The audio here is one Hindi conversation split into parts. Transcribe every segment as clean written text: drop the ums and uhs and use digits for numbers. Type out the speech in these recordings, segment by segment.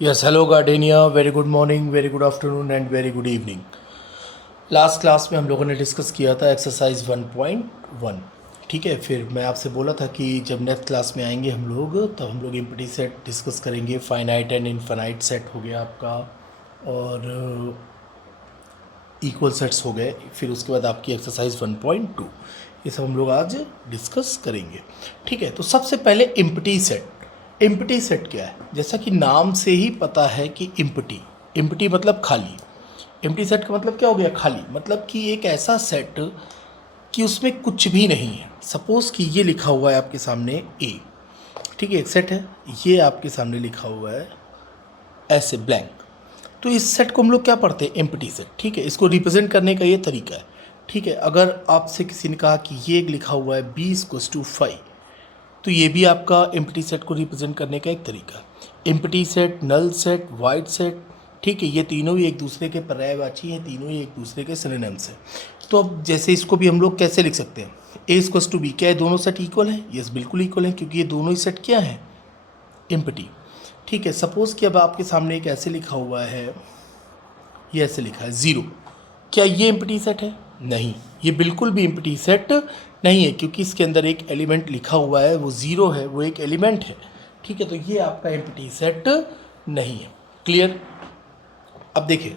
Yes, hello gardenia, very good morning, very good afternoon and very good evening. Last class में हम लोगों ने डिस्कस किया था एक्सरसाइज 1.1। ठीक है, फिर मैं आपसे बोला था कि जब नेक्स्ट क्लास में आएंगे हम लोग तब हम लोग एम्प्टी सेट डिस्कस करेंगे। फाइनाइट एंड इनफाइनाइट सेट हो गया आपका, और इक्वल सेट्स हो गए। फिर उसके बाद आपकी एक्सरसाइज 1.2, ये सब हम लोग आज डिस्कस करेंगे। ठीक है, तो सबसे पहले एम्प्टी सेट। एम्प्टी सेट क्या है? जैसा कि नाम से ही पता है कि एम्प्टी, एम्प्टी मतलब खाली। एम्प्टी सेट का मतलब क्या हो गया? खाली। मतलब कि एक ऐसा सेट कि उसमें कुछ भी नहीं है। सपोज़ कि ये लिखा हुआ है आपके सामने ए, ठीक है, एक सेट है, ये आपके सामने लिखा हुआ है ऐसे ब्लैंक। तो इस सेट को हम लोग क्या पढ़ते हैं? Empty set. ठीक है, इसको रिप्रेजेंट करने का ये तरीका है। ठीक है, अगर आपसे किसी ने कहा कि ये लिखा हुआ है b=5, तो ये भी आपका एम्प्टी सेट को रिप्रेजेंट करने का एक तरीका है। Empty set, null set, void set, ठीक है, ये तीनों ही एक दूसरे के पर्यायवाची हैं, तीनों ही एक दूसरे के सिनोनिम्स हैं। तो अब जैसे इसको भी हम लोग कैसे लिख सकते हैं? a=b, क्या ये दोनों सेट इक्वल है? यस, बिल्कुल इक्वल है, क्योंकि ये दोनों ही सेट क्या है? एम्प्टी। ठीक है, सपोज़ कि अब आपके सामने एक ऐसे लिखा हुआ है, ये ऐसे लिखा है 0, क्या ये एम्प्टी सेट है? नहीं, ये बिल्कुल भी एम्प्टी सेट नहीं है, क्योंकि इसके अंदर एक एलिमेंट लिखा हुआ है, वो 0 है, वो एक एलिमेंट है। ठीक है, तो ये आपका एम्प्टी सेट नहीं है। क्लियर? अब देखिए,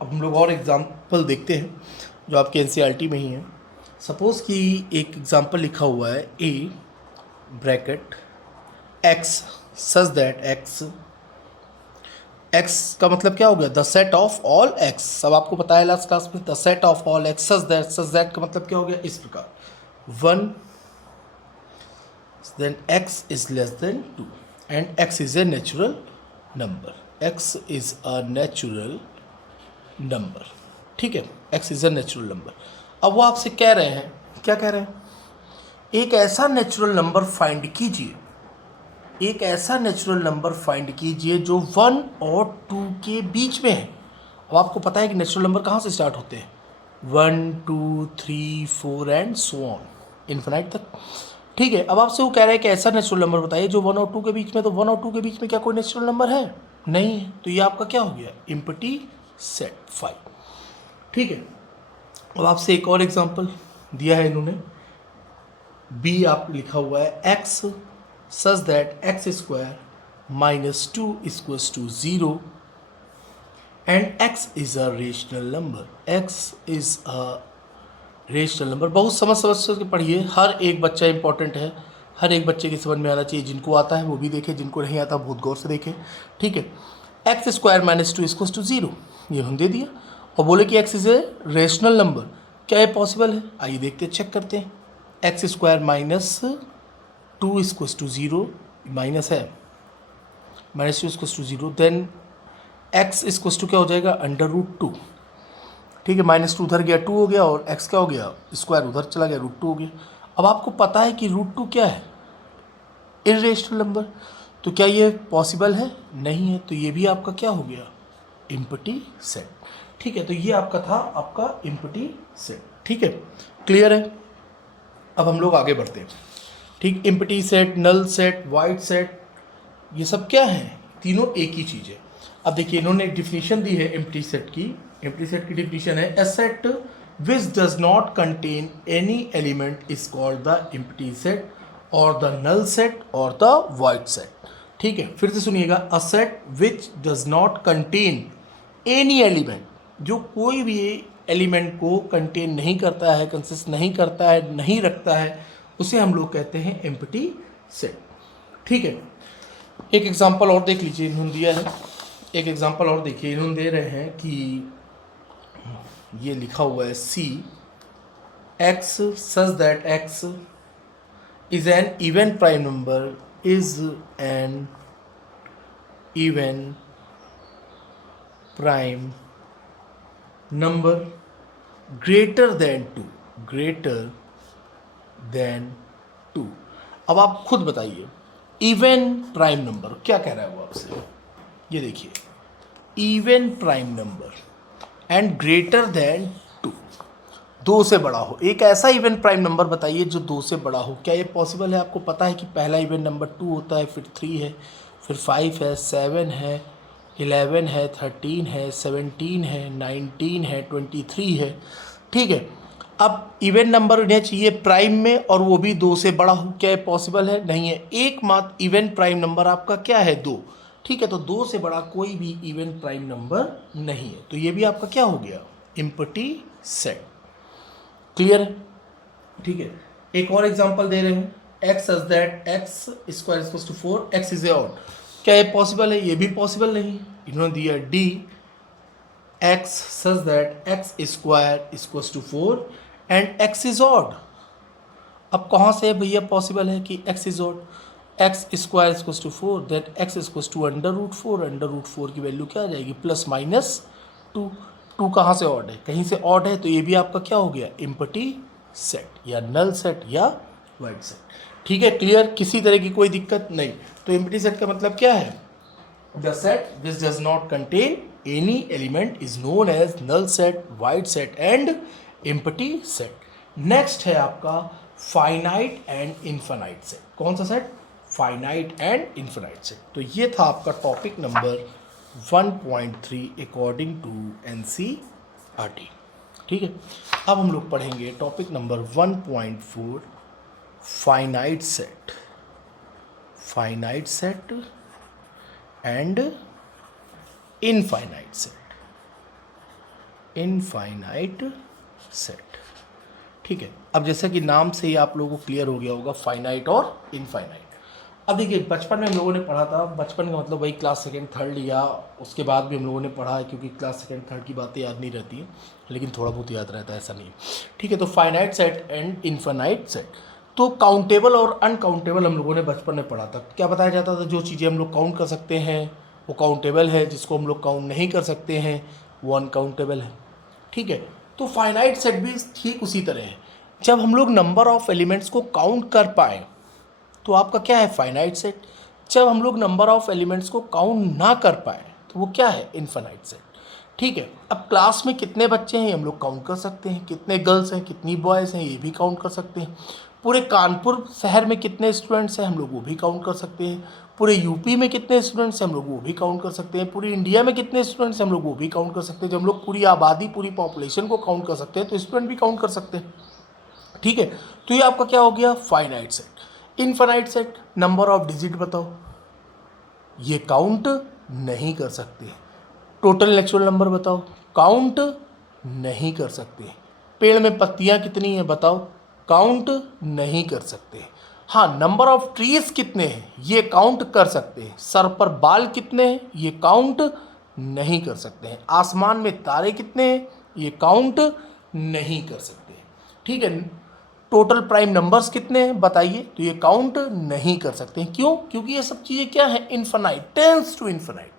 अब हम लोग और एग्जाम्पल देखते हैं जो आपके एनसीईआरटी में ही है। सपोज़ कि एक एग्जाम्पल लिखा हुआ है a bracket x such that x का मतलब क्या हो गया? The set of all x। सब आपको पता है लास्ट क्लास में, the set of all x such that का मतलब क्या हो गया? इस प्रकार 1 then x is less than 2 and x is a natural number। x is a natural number। ठीक है, x is a natural number। अब वो आपसे कह रहे हैं, क्या कह रहे हैं? एक ऐसा नेचुरल नंबर फाइंड कीजिए, एक ऐसा नेचुरल नंबर फाइंड कीजिए जो 1 और 2 के बीच में है। अब आपको पता है कि नेचुरल नंबर कहाँ से स्टार्ट होते हैं? 1 2 3 4 एंड सो ऑन, इन्फिनाइट तक। ठीक है, अब आपसे वो कह रहा है कि ऐसा नेचुरल नंबर बताइए जो 1 और 2 के बीच में। तो 1 और 2 के बीच में क्या कोई नेचुरल नंबर है? नहीं है। तो ये आपका क्या हो गया? Empty set 5। ठीक है, अब आपसे एक और एग्जांपल दिया है इन्होंने, b आप लिखा हुआ है x such that x² -2 = 0 and x is a rational number. x is a rational number. बहुत समझ के पढ़िए, हर एक बच्चा इंपॉर्टेंट है, हर एक बच्चे की समझ में आना चाहिए। जिनको आता है वो भी देखे, जिनको नहीं आता बहुत गौर से देखे। ठीक है, x² -2 = 0, ये हम दे दिया, और बोले कि x is a rational number. क्या ये पॉसिबल है? आइए देखते, चेक करते हैं। x² -2 = 0, माइनस है, -2 = 0, देन x = क्या हो जाएगा? √2। ठीक है, -2 उधर गया, 2 हो गया, और x क्या हो गया? स्क्वायर उधर चला गया, √2 हो गया। अब आपको पता है कि √2 क्या है? Irrational number. तो क्या ये पॉसिबल है? नहीं है। तो ये भी आपका क्या हो गया? Empty set. ठीक है, तो ये आपका था, आपका एम्प्टी सेट। ठीक है, क्लियर है? अब हम लोग आगे बढ़ते हैं। ठीक, empty set, null set, void set, ये सब क्या है? तीनों एक ही चीज़ है। अब देखिए, इन्होंने एक डिफिनीशन दी है एम्प्टी सेट की। एम्प्टी सेट की डिफिनीशन है, a set which does not contain any element is called the empty set और द नल सेट और द वाइड सेट। ठीक है, फिर से सुनिएगा, a set which does not contain any element, जो कोई भी एलिमेंट को कंटेन नहीं करता है, कंसिस्ट नहीं करता है, नहीं रखता है, उसे हम लोग कहते हैं एम्प्टी सेट। ठीक है, एक एग्जांपल और देख लीजिए, इन्होंने दिया है एक एग्जांपल और देखिए। इन्होंने दे रहे हैं कि ये लिखा हुआ है C x such that x is N even prime number, is an even prime number greater than 2। अब आप खुद बताइए, इवन प्राइम नंबर क्या कह रहा है वो आपसे? ये देखिए, even prime number and greater than 2, 2 से बड़ा हो। एक ऐसा इवन प्राइम नंबर बताइए जो 2 से बड़ा हो। क्या ये पॉसिबल है? आपको पता है कि पहला इवन नंबर 2 होता है, फिर 3 है, फिर 5 है, 7 है, 11 है, 13 है, 17 है, 19 है, 23 है। ठीक है, अब इवन नंबर उन्हें चाहिए प्राइम में और वो भी 2 से बड़ा हो। क्या पॉसिबल है? नहीं है। एकमात्र इवन प्राइम नंबर आपका क्या है? 2। ठीक है, तो 2 से बड़ा कोई भी इवन प्राइम नंबर नहीं है, तो ये भी आपका क्या हो गया? Empty set. क्लियर है? ठीक है, एक और एग्जांपल दे रहे हैं, x such that x square equals to 4, x is a odd. क्या ये पॉसिबल है? ये भी पॉसिबल नहीं। इन्होंने दिया d x such that x square equals to 4 and x is odd. अब कहाँ से भैया पॉसिबल है कि x is odd? x square equals to 4 that x equals to under root 4। Under root 4 की वैल्यू क्या आ जाएगी? +-2। 2 कहाँ से ऑड है? कहीं से ऑड है, तो ये भी आपका क्या हो गया? एम्प्टी सेट या नल सेट या वाइड सेट। ठीक है, क्लियर? किसी तरह की कोई दिक्कत नहीं। तो एम्प्टी सेट का मतलब क्या है? The set which does not contain any element is known as null set, void set and empty set. Next है आपका फाइनाइट एंड इनफाइनाइट सेट। कौन सा सेट? Finite and infinite set. तो ये था आपका topic number 1.3 according to NCERT. ठीक है, अब हम लोग पढ़ेंगे topic number 1.4 finite set. Finite set and infinite set. Infinite set. ठीक है, अब जैसा कि नाम से ही आप लोगों को क्लियर हो गया होगा, फाइनाइट और इनफाइनाइट। अब देखिए, बचपन में हम लोगों ने पढ़ा था, बचपन का मतलब वही क्लास सेकेंड थर्ड या उसके बाद भी हम लोगों ने पढ़ा है, क्योंकि क्लास सेकेंड थर्ड की बातें याद नहीं रहती हैं, लेकिन थोड़ा बहुत याद रहता है, ऐसा नहीं। ठीक है, तो finite set and infinite set. तो काउंटेबल और अनकाउंटेबल हम लोगों ने बचपन में पढ़ा था। क्या बताया जाता था? जो चीज़ें हम लोग काउंट कर सकते हैं वो काउंटेबल है, जिसको हम लोग काउंट नहीं कर सकते हैं वो अनकाउंटेबल है। ठीक है, तो फाइनाइट सेट भी ठीक उसी तरह है। जब हम लोग नंबर ऑफ एलिमेंट्स को काउंट कर पाएँ तो आपका क्या है? Finite set. जब हम लोग नंबर ऑफ एलिमेंट्स को काउंट ना कर पाए तो वो क्या है? Infinite set. ठीक है, अब क्लास में कितने बच्चे हैं हम लोग काउंट कर सकते हैं, कितने गर्ल्स हैं, कितनी बॉयज़ हैं, ये भी काउंट कर सकते हैं। पूरे कानपुर शहर में कितने स्टूडेंट्स हैं हम लोग वो भी काउंट कर सकते हैं। पूरे यूपी में कितने स्टूडेंट्स हैं हम लोग वो भी काउंट कर सकते हैं। पूरी इंडिया में कितने स्टूडेंट्स हैं हम लोग वो भी काउंट कर सकते हैं। जब हम लोग पूरी आबादी, पूरी पॉपुलेशन को काउंट कर सकते हैं तो स्टूडेंट भी काउंट कर सकते हैं। ठीक है, तो ये आपका क्या हो गया? Finite set. Infinite set, number of digit बताओ, ये काउंट नहीं कर सकते। टोटल नेचुरल नंबर बताओ, काउंट नहीं कर सकते। पेड़ में पत्तियां कितनी हैं बताओ, काउंट नहीं कर सकते। हाँ, नंबर ऑफ ट्रीज कितने हैं ये काउंट कर सकते हैं। सर पर बाल कितने हैं ये काउंट नहीं कर सकते हैं। आसमान में तारे कितने हैं ये काउंट नहीं कर सकते। ठीक है, टोटल प्राइम नंबर्स कितने हैं बताइए, तो ये काउंट नहीं कर सकते हैं। क्यों? क्योंकि ये सब चीज़ें क्या है? इनफाइनाइट, टेंस टू इनफाइनाइट,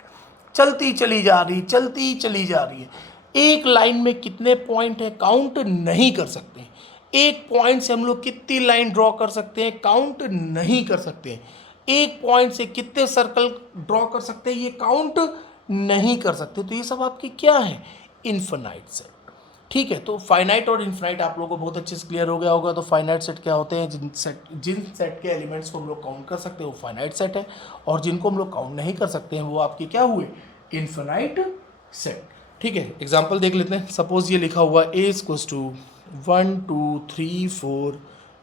चलती चली जा रही, चलती चली जा रही है। एक लाइन में कितने पॉइंट है काउंट नहीं कर सकते हैं। एक पॉइंट से हम लोग कितनी लाइन ड्रॉ कर सकते हैं काउंट नहीं कर सकते हैं। एक पॉइंट से कितने सर्कल ड्रॉ कर सकते हैं ये काउंट नहीं कर सकते। तो ये सब आपकी क्या है? Infinite set. ठीक है, तो फाइनाइट और इनफाइनाइट आप लोगों को बहुत अच्छे से क्लियर हो गया होगा। तो फाइनाइट सेट क्या होते हैं? जिन सेट के एलिमेंट्स को हम लोग काउंट कर सकते हैं वो फाइनाइट सेट है, और जिनको हम लोग काउंट नहीं कर सकते हैं वो आपके क्या हुए? Infinite set. ठीक है, एग्जांपल देख लेते हैं। सपोज ये लिखा हुआ ए इक्वल्स टू 1 2 3 4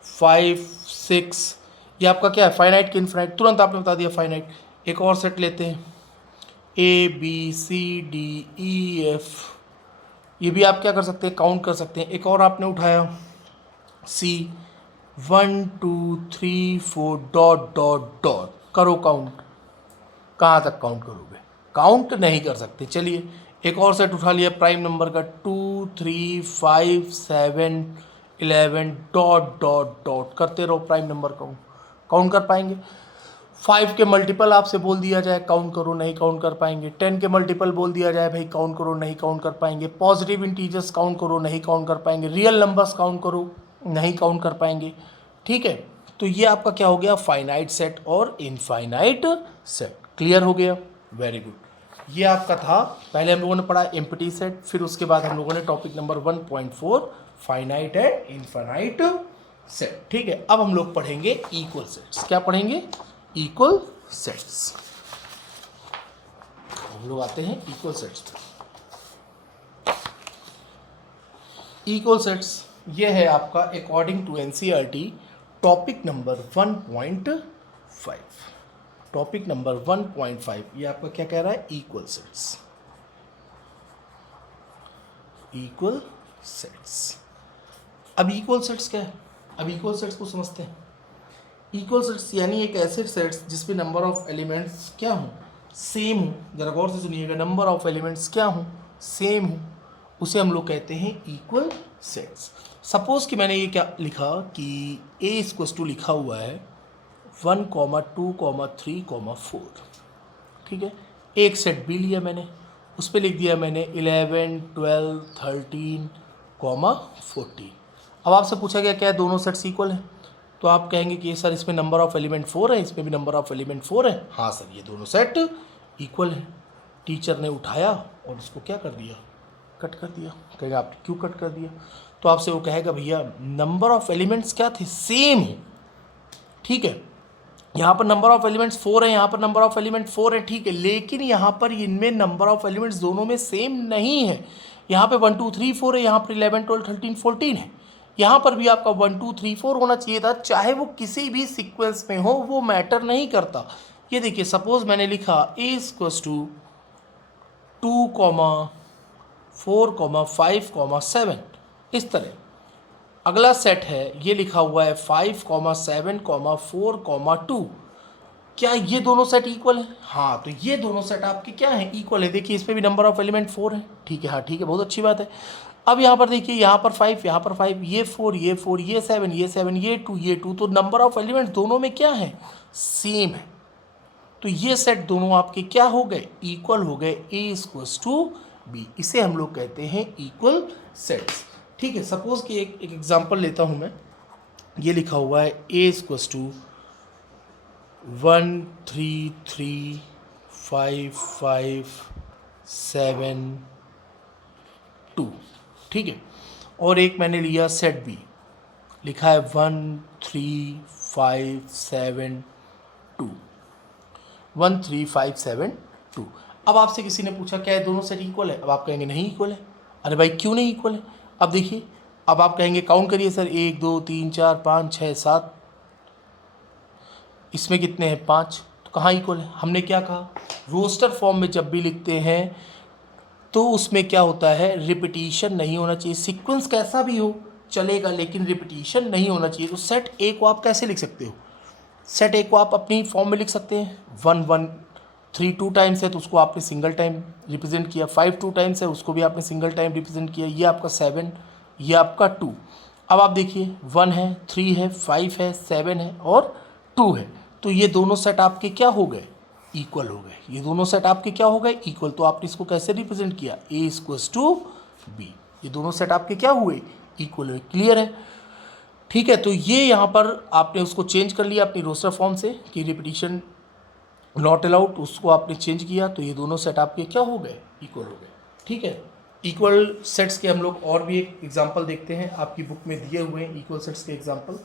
5 6, ये आपका क्या है? फाइनाइट कि इनफाइनाइट? तुरंत आपने बता दिया फाइनाइट। एक और सेट लेते हैं, A B C D E F, ये भी आप क्या कर सकते हैं? काउंट कर सकते हैं। एक और आपने उठाया सी 1 2 3 4 डॉट डॉट डॉट, करो काउंट। कहाँ तक काउंट करोगे? काउंट नहीं कर सकते। चलिए एक और सेट उठा लिया प्राइम नंबर का 2 3 5 7 11 डॉट डॉट डॉट, करते रहो प्राइम नंबर काउंट कर पाएंगे? 5 के मल्टीपल आपसे बोल दिया जाए काउंट करो, नहीं काउंट कर पाएंगे। 10 के मल्टीपल बोल दिया जाए भाई काउंट करो, नहीं काउंट कर पाएंगे। पॉजिटिव इंटीजर्स काउंट करो, नहीं काउंट कर पाएंगे। रियल नंबर्स काउंट करो, नहीं काउंट कर पाएंगे। ठीक है, तो ये आपका क्या हो गया? फाइनाइट सेट और इनफाइनाइट सेट। क्लियर हो गया? Very good. ये आपका था, पहले हम लोगों ने पढ़ा एम्प्टी सेट, फिर उसके बाद हम लोगों ने topic number 1.4 finite and infinite set. ठीक है, अब हम लोग पढ़ेंगे इक्वल सेट्स। क्या पढ़ेंगे? Equal sets. हम लोग आते हैं इक्वल सेट्स पे। इक्वल सेट्स ये है आपका according to NCERT topic number 1.5। Topic number 1.5 ये आपका क्या कह रहा है, इक्वल सेट्स। Equal sets. अब इक्वल सेट्स क्या है, अब इक्वल सेट्स को समझते हैं। इक्वल सेट्स यानी एक ऐसे सेट्स जिसमें नंबर ऑफ एलिमेंट्स क्या हो, सेम हो। जरा गौर से सुनिएगा, नंबर ऑफ एलिमेंट्स क्या हो, सेम हो, उसे हम लोग कहते हैं इक्वल सेट्स। सपोज कि मैंने ये क्या लिखा कि a इक्वल्स टू लिखा हुआ है 1, 2, 3, 4। ठीक है, एक सेट B लिया मैंने, उस पर लिख दिया मैंने 11, 12, 13, 14। अब आपसे पूछा गया क्या दोनों सेट्स इक्वल हैं, तो आप कहेंगे कि सर इसमें नंबर ऑफ एलिमेंट 4 है, इसमें भी नंबर ऑफ एलिमेंट 4 है। हाँ सर, ये दोनों सेट इक्वल है। टीचर ने उठाया और उसको क्या कर दिया, कट कर दिया। कहेगा आपने क्यों कट कर दिया, तो आपसे वो कहेगा भैया नंबर ऑफ एलिमेंट्स क्या थे, सेम है। ठीक है, यहाँ पर नंबर ऑफ एलिमेंट्स 4 है, यहाँ पर नंबर ऑफ एलिमेंट 4 है, ठीक है, लेकिन यहाँ पर इनमें नंबर ऑफ एलिमेंट्स दोनों में सेम नहीं है। यहाँ पे 1, 2, 3, 4 है, यहाँ पर 11, 12, 13, 14 है। यहाँ पर भी आपका 1, 2, 3, 4 होना चाहिए था, चाहे वो किसी भी सीक्वेंस में हो, वो मैटर नहीं करता। ये देखिए, सपोज मैंने लिखा a इक्वल्स टू 2, 4, 5, 7, इस तरह। अगला सेट है, ये लिखा हुआ है 5, 7, 4, 2। क्या ये दोनों सेट इक्वल है? हाँ, तो ये दोनों सेट आपके क्या है, इक्वल है। देखिए इसमें भी नंबर ऑफ एलिमेंट 4 है। ठीक है, हाँ ठीक है, बहुत अच्छी बात है। अब यहाँ पर देखिए, यहाँ पर 5, यहाँ पर 5, ये 4, ये 4, ये 7, ये 7, ये 2, ये 2, तो नंबर ऑफ एलिमेंट दोनों में क्या है, सेम है। तो ये सेट दोनों आपके क्या हो गए, इक्वल हो गए, a इक्वल्स टू b। इसे हम लोग कहते हैं इक्वल सेट्स। ठीक है, सपोज कि एक एग्जांपल लेता हूं मैं। ये लिखा हुआ है a इक्वल्स टू 1, 3, 3, 5, 5, 7, 2। ठीक है, और एक मैंने लिया सेट b, लिखा है 1, 3, 5, 7, 2। 1, 3, 5, 7, 2। अब आपसे किसी ने पूछा क्या है दोनों सेट इक्वल है, अब आप कहेंगे नहीं इक्वल है। अरे भाई क्यों नहीं इक्वल है, अब देखिए, अब आप कहेंगे काउंट करिए सर, 1, 2, 3, 4, 5, 6, 7, इसमें कितने हैं, 5, तो कहाँ इक्वल है। हमने क्या कहा, रोस्टर फॉर्म में जब भी लिखते हैं तो उसमें क्या होता है, रिपीटिशन नहीं होना चाहिए। सीक्वेंस कैसा भी हो चलेगा, लेकिन रिपीटिशन नहीं होना चाहिए। तो सेट ए को आप कैसे लिख सकते हो, सेट ए को आप अपनी फॉर्म में लिख सकते हैं, 1, 1, 3 2 टाइम्स है तो उसको आपने सिंगल टाइम रिप्रेजेंट किया, 5 2 टाइम्स है उसको भी आपने सिंगल टाइम रिप्रेजेंट किया, ये आपका 7, ये आपका 2। अब आप देखिए 1 है, 3 है, 5 है, 7 है और 2 है, तो ये दोनों सेट आपके क्या हो गए, इक्वल हो गए। ये दोनों सेट आपके क्या हो गए, इक्वल। तो आपने इसको कैसे रिप्रेजेंट किया, a इक्वल्स टू b। ये दोनों सेट आपके क्या हुए, इक्वल हुए। क्लियर है। ठीक है, तो ये यहाँ पर आपने उसको चेंज कर लिया अपनी रोस्टर फॉर्म से कि रिपीटिशन नॉट अलाउड, उसको आपने चेंज किया, तो ये दोनों सेट आपके क्या हो गए, इक्वल हो गए। ठीक है, इक्वल सेट्स के हम लोग और भी एक एग्जांपल देखते हैं, आपकी बुक में दिए हुए हैं इक्वल सेट्स के एग्जांपल।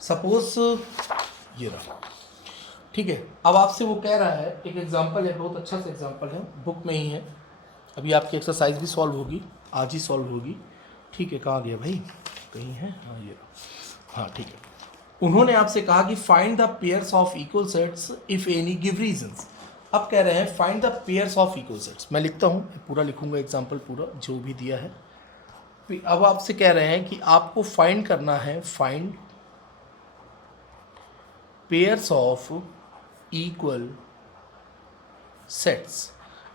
सपोज ये रहा। ठीक है, अब आपसे वो कह रहा है, एक एग्जांपल है, बहुत अच्छा सा एग्जांपल है, बुक में ही है। अभी आपकी एक्सरसाइज भी सॉल्व होगी, आज ही सॉल्व होगी। ठीक है, कहाँ गया भाई, कहीं है, हाँ ये, हाँ ठीक है। उन्होंने आपसे कहा कि find the pairs of equal sets if any give reasons. अब कह रहे हैं find the pairs of equal sets. मैं लिखता हूँ, पूरा लिखूंगा एग्जांपल पूरा जो भी दिया है। अब आपसे कह रहे हैं कि आपको फाइंड करना है, find pairs of equal sets.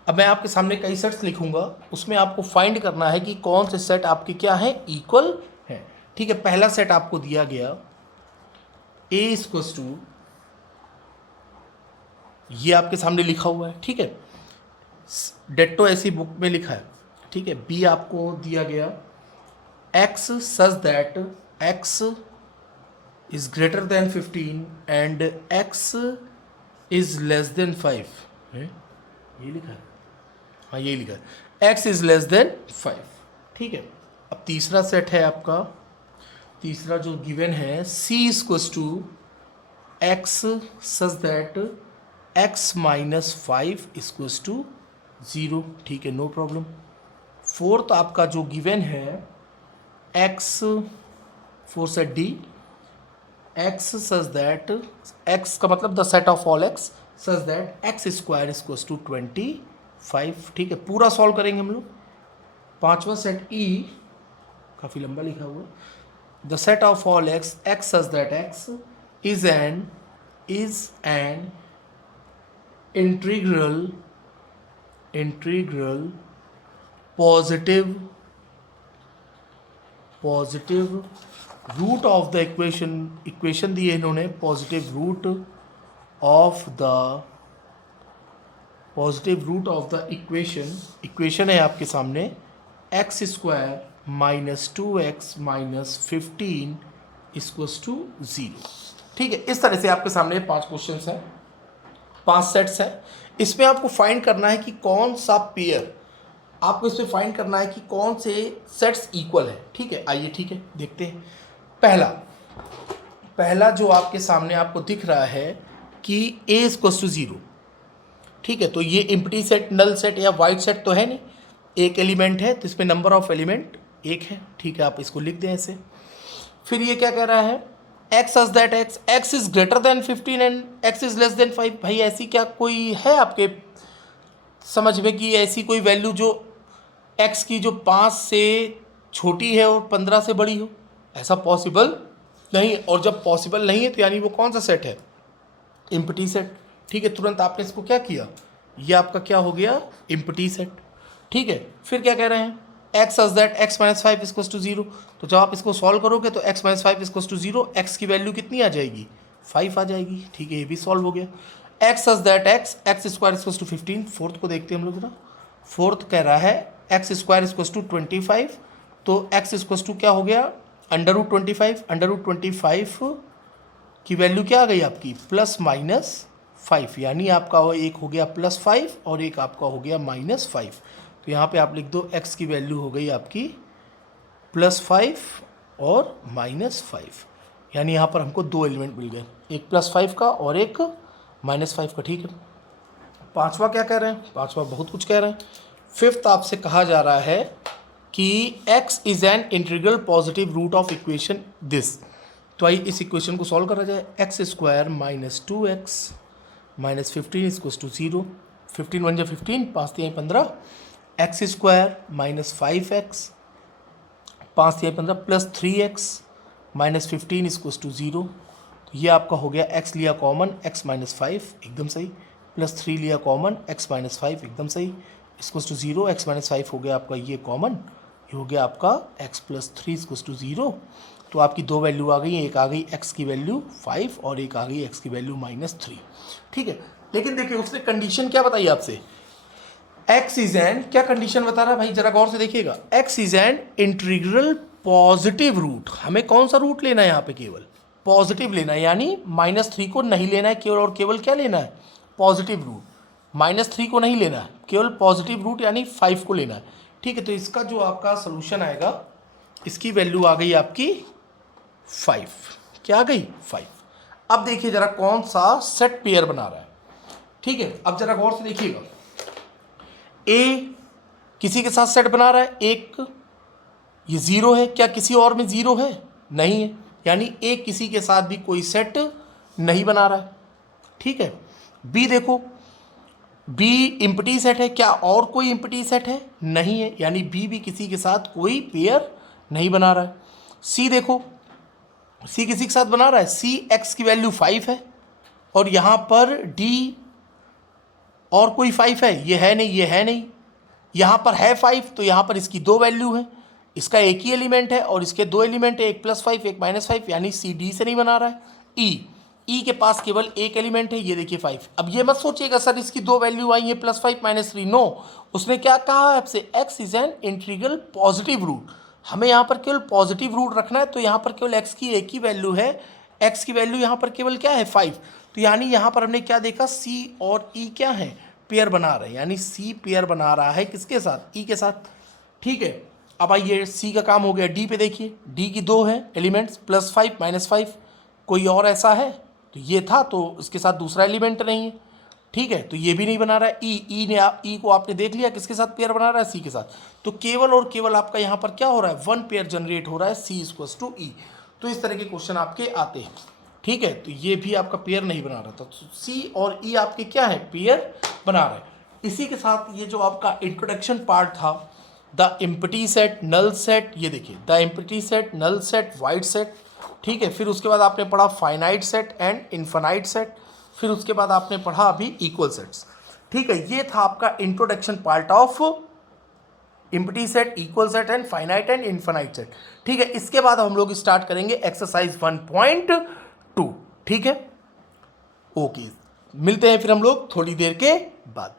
अब मैं आपके सामने कई सेट्स लिखूंगा, उसमें आपको फाइंड करना है कि कौन से सेट आपके क्या है, इक्वल है। ठीक है, पहला सेट आपको दिया गया a इक्वल्स टू, ये आपके सामने लिखा हुआ है। ठीक है, डेट्टो ऐसी बुक में लिखा है। ठीक है, b आपको दिया गया x such that x is greater than 15 and x is less than 5 है, ये लिखा है, हाँ ये लिखा है, x इज लेस देन 5। ठीक है, अब तीसरा सेट है आपका, तीसरा जो गिवन है c equals to x such that x minus 5 equals to 0, ठीक है, नो प्रॉब्लम। फोर्थ आपका जो गिवन है x, for set D, x such that, x का मतलब the set of all x such that x square equals to 25, ठीक है, पूरा सॉल्व करेंगे हम लोग। पांचवा सेट E, काफ़ी लंबा लिखा हुआ, the set of all x, x such that x is an integral positive root of the equation दिए इन्होंने, positive root of the equation है आपके सामने x square minus 2x minus 15 equals to 0, ठीक है। इस तरह से आपके सामने 5 क्वेश्चन हैं, 5 सेट्स हैं। इसमें आपको फाइंड करना है कि कौन सा पेयर, आपको इसमें फाइंड करना है कि कौन से सेट्स इक्वल है, ठीक है। आइए, ठीक है, देखते हैं। पहला जो आपके सामने आपको दिख रहा है कि a इक्वल्स टू 0, ठीक है, तो ये एम्प्टी सेट, नल सेट या वाइड सेट तो है नहीं, एक एलिमेंट है, तो इसमें नंबर ऑफ एलिमेंट एक है, ठीक है, आप इसको लिख दें ऐसे। फिर ये क्या कह रहा है, x such that x is greater than 15 and x is less than 5। भाई ऐसी क्या कोई है आपके समझ में कि ऐसी कोई वैल्यू जो x की जो 5 से छोटी है और 15 से बड़ी हो? ऐसा पॉसिबल नहीं, और जब पॉसिबल नहीं है तो यानी वो कौन सा सेट है, एम्प्टी सेट, ठीक है। तुरंत आपने इसको क्या किया, ये आपका क्या हो गया, एम्प्टी सेट, ठीक है। फिर क्या कह रहे हैं, x such that x minus 5 equals to 0, तो जब आप इसको सॉल्व करोगे तो x minus 5 equals to 0, x की वैल्यू कितनी आ जाएगी, 5 आ जाएगी, ठीक है, ये भी सॉल्व हो गया। x such that x square equals to 15, fourth को देखते हैं हम लोग जरा। फोर्थ कह रहा है x स्क्वायर इक्वल्स टू 25, तो x इक्वल्स टू क्या हो गया, अंडर रूट 25, अंडर रूट 25 की वैल्यू क्या आ गई आपकी, प्लस माइनस 5, यानी आपका एक हो गया +5 और एक आपका हो गया -5। तो यहाँ पे आप लिख दो x की वैल्यू हो गई आपकी +5 और -5, यानी यहाँ पर हमको 2 एलिमेंट मिल गए, एक +5 का और एक -5 का, ठीक है। पांचवा क्या कह रहे हैं, पांचवा बहुत कुछ कह रहे हैं। फिफ्थ आपसे कहा जा रहा है कि x is an integral positive root of equation this. तो आइए इस इक्वेशन को सॉल्व करा जाए, x square minus 2x minus 15 equals to 0, 15 1 15, 5 3 15, x square minus 5x, 5 3 15 plus 3x minus 15 equals to 0। तो ये आपका हो गया, x लिया कॉमन, x माइनस 5 एकदम सही, प्लस 3 लिया कॉमन, x माइनस 5 एकदम सही, इक्वल्स टू 0, x माइनस 5 हो गया आपका ये कॉमन, ये हो गया आपका x प्लस 3 इक्वल्स टू 0। तो आपकी 2 वैल्यू आ गई, एक आ गई x की वैल्यू 5 और एक आ गई x की वैल्यू -3, ठीक है। लेकिन देखिए उसने कंडीशन क्या बताई आपसे, x इज एन, क्या कंडीशन बता रहा है भाई, जरा गौर से देखिएगा, x is an integral positive root. हमें कौन सा रूट लेना है यहाँ पे, केवल पॉजिटिव लेना है, यानी -3 को नहीं लेना है केवल, और केवल क्या लेना है, पॉजिटिव रूट। -3 को नहीं लेना है, केवल पॉजिटिव रूट यानी 5 को लेना है, ठीक है। तो इसका जो आपका सोल्यूशन आएगा, इसकी वैल्यू आ गई आपकी 5, क्या आ गई 5। अब देखिए जरा कौन सा सेट पेयर बना रहा है, ठीक है। अब जरा गौर से देखिएगा, a किसी के साथ सेट बना रहा है, एक ये 0 है, क्या किसी और में 0 है, नहीं है, यानी a किसी के साथ भी कोई सेट नहीं बना रहा है, ठीक है। b देखो, b इम्प्टी सेट है, क्या और कोई इम्प्टी सेट है, नहीं है, यानी b भी किसी के साथ कोई पेयर नहीं बना रहा है। c देखो, c किसी के साथ बना रहा है, c x की वैल्यू 5 है, और यहाँ पर d और कोई 5 है, ये है नहीं, ये है नहीं, यहाँ पर है 5, तो यहाँ पर इसकी 2 वैल्यू है, इसका एक ही एलिमेंट है और इसके 2 एलिमेंट है, एक +5 एक -5, यानी सी डी से नहीं बना रहा है। ई के पास केवल एक एलिमेंट है, ये देखिए 5। अब ये मत सोचिएगा सर इसकी 2 वैल्यू आई है +5 -3, नो, उसने क्या कहा आपसे, x is an integral positive root. हमें यहाँ पर केवल पॉजिटिव रूट रखना है, तो यहाँ पर केवल x की एक ही वैल्यू है, x की वैल्यू यहाँ पर केवल क्या है 5। तो यानी यहाँ पर हमने क्या देखा, c और e क्या है, पेयर बना रहे हैं, यानी c पेयर बना रहा है किसके साथ, e के साथ, ठीक है। अब आइए c का काम हो गया, d पे देखिए, d की 2 है एलिमेंट्स, +5 -5, कोई और ऐसा है, तो ये था, तो इसके साथ दूसरा एलिमेंट नहीं है, ठीक है, तो ये भी नहीं बना रहा है। ई को आपने देख लिया किसके साथ पेयर बना रहा है, सी के साथ। तो केवल और केवल आपका यहाँ पर क्या हो रहा है, वन पेयर जनरेट हो रहा है, सी इक्वल्स टू ई। तो इस तरह के क्वेश्चन आपके आते हैं। ठीक है, तो ये भी आपका पेयर नहीं बना रहा था, तो सी और ई आपके क्या है, पेयर बना रहे हैं। इसी के साथ ये जो आपका इंट्रोडक्शन पार्ट था, the empty set, null set, ये देखिए the empty set, null set, void set. ठीक है, फिर उसके बाद आपने पढ़ा finite set and infinite set, फिर उसके बाद आपने पढ़ा अभी इक्वल सेट्स। ठीक है, ये था आपका introduction part of empty set, equal set and finite and infinite set. ठीक है, इसके बाद हम लोग स्टार्ट करेंगे एक्सरसाइज 1.2। ठीक है, ओके, मिलते हैं फिर हम लोग थोड़ी देर के बाद।